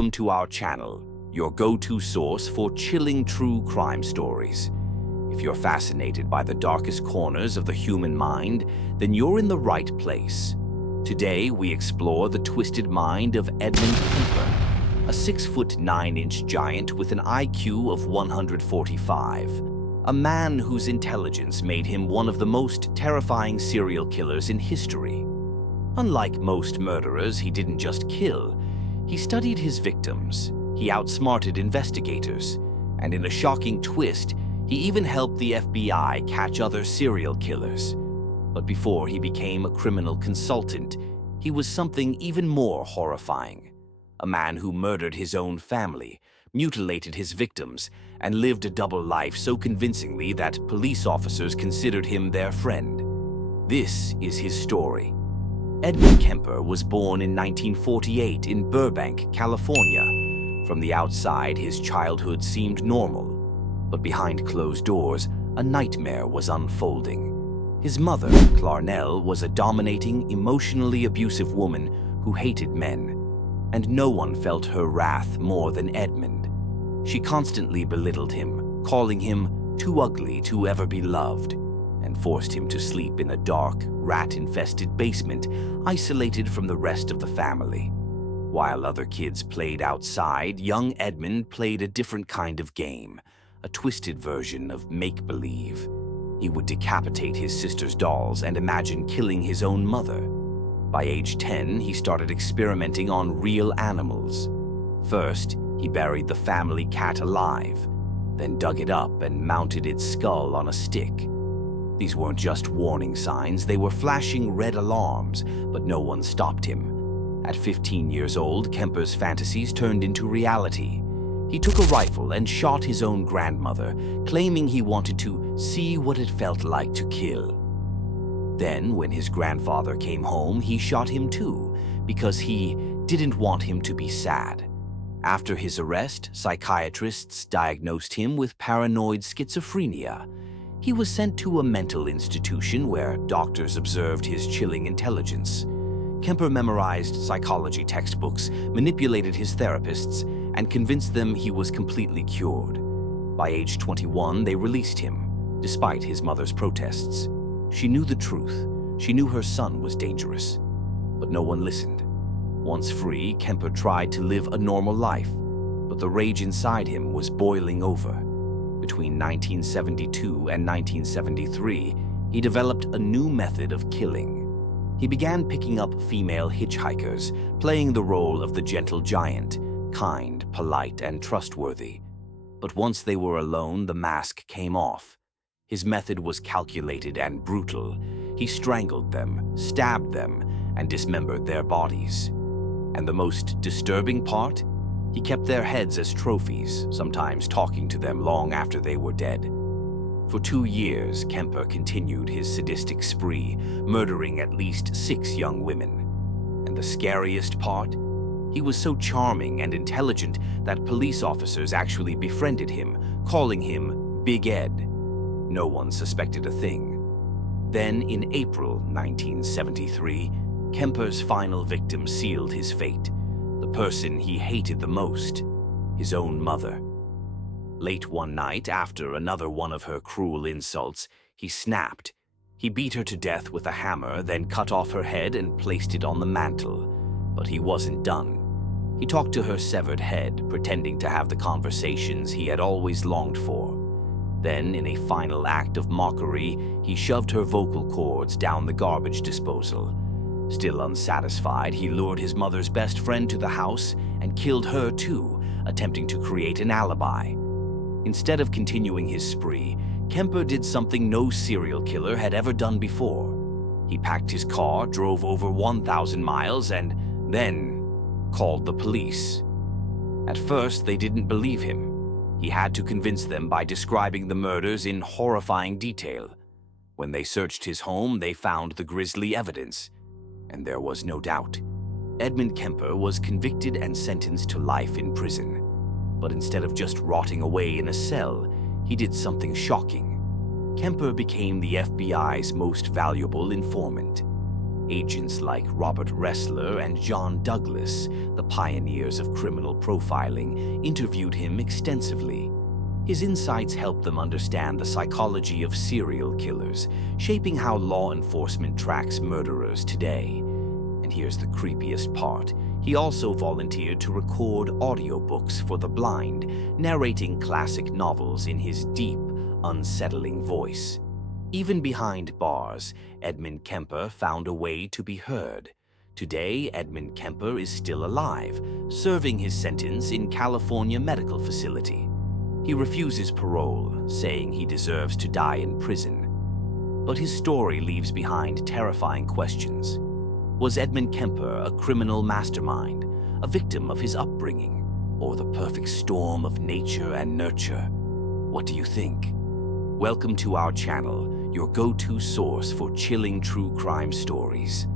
Welcome to our channel, your go-to source for chilling true crime stories. If you're fascinated by the darkest corners of the human mind, then you're in the right place. Today, we explore the twisted mind of Edmund Kemper, a 6'9" giant with an IQ of 145. A man whose intelligence made him one of the most terrifying serial killers in history. Unlike most murderers, he didn't just kill. He studied his victims, he outsmarted investigators, and in a shocking twist, he even helped the FBI catch other serial killers. But before he became a criminal consultant, he was something even more horrifying. A man who murdered his own family, mutilated his victims, and lived a double life so convincingly that police officers considered him their friend. This is his story. Edmund Kemper was born in 1948 in Burbank, California. From the outside, his childhood seemed normal. But behind closed doors, a nightmare was unfolding. His mother, Clarnell, was a dominating, emotionally abusive woman who hated men, and no one felt her wrath more than Edmund. She constantly belittled him, calling him too ugly to ever be loved, and forced him to sleep in a dark, rat-infested basement, isolated from the rest of the family. While other kids played outside, young Edmund played a different kind of game. A twisted version of make-believe. He would decapitate his sister's dolls and imagine killing his own mother. By age 10, he started experimenting on real animals. First, he buried the family cat alive, then dug it up and mounted its skull on a stick. These weren't just warning signs, they were flashing red alarms, but no one stopped him. At 15 years old, Kemper's fantasies turned into reality. He took a rifle and shot his own grandmother, claiming he wanted to see what it felt like to kill. Then, when his grandfather came home, he shot him too, because he didn't want him to be sad. After his arrest, psychiatrists diagnosed him with paranoid schizophrenia. He was sent to a mental institution where doctors observed his chilling intelligence. Kemper memorized psychology textbooks, manipulated his therapists, and convinced them he was completely cured. By age 21, they released him, despite his mother's protests. She knew the truth. She knew her son was dangerous. But no one listened. Once free, Kemper tried to live a normal life, but the rage inside him was boiling over. Between 1972 and 1973, he developed a new method of killing. He began picking up female hitchhikers, playing the role of the gentle giant, kind, polite, and trustworthy. But once they were alone, the mask came off. His method was calculated and brutal. He strangled them, stabbed them, and dismembered their bodies. And the most disturbing part? He kept their heads as trophies, sometimes talking to them long after they were dead. For 2 years, Kemper continued his sadistic spree, murdering at least 6 young women. And the scariest part? He was so charming and intelligent that police officers actually befriended him, calling him Big Ed. No one suspected a thing. Then, in April 1973, Kemper's final victim sealed his fate. The person he hated the most, his own mother. Late one night, after another one of her cruel insults, he snapped. He beat her to death with a hammer, then cut off her head and placed it on the mantel. But he wasn't done. He talked to her severed head, pretending to have the conversations he had always longed for. Then, in a final act of mockery, he shoved her vocal cords down the garbage disposal. Still unsatisfied, he lured his mother's best friend to the house and killed her too, attempting to create an alibi. Instead of continuing his spree, Kemper did something no serial killer had ever done before. He packed his car, drove over 1,000 miles, and then called the police. At first, they didn't believe him. He had to convince them by describing the murders in horrifying detail. When they searched his home, they found the grisly evidence. And there was no doubt. Edmund Kemper was convicted and sentenced to life in prison. But instead of just rotting away in a cell, he did something shocking. Kemper became the FBI's most valuable informant. Agents like Robert Ressler and John Douglas, the pioneers of criminal profiling, interviewed him extensively. His insights helped them understand the psychology of serial killers, shaping how law enforcement tracks murderers today. And here's the creepiest part. He also volunteered to record audiobooks for the blind, narrating classic novels in his deep, unsettling voice. Even behind bars, Edmund Kemper found a way to be heard. Today, Edmund Kemper is still alive, serving his sentence in California medical facility. He refuses parole, saying he deserves to die in prison. But his story leaves behind terrifying questions. Was Edmund Kemper a criminal mastermind, a victim of his upbringing, or the perfect storm of nature and nurture? What do you think? Welcome to our channel, your go-to source for chilling true crime stories.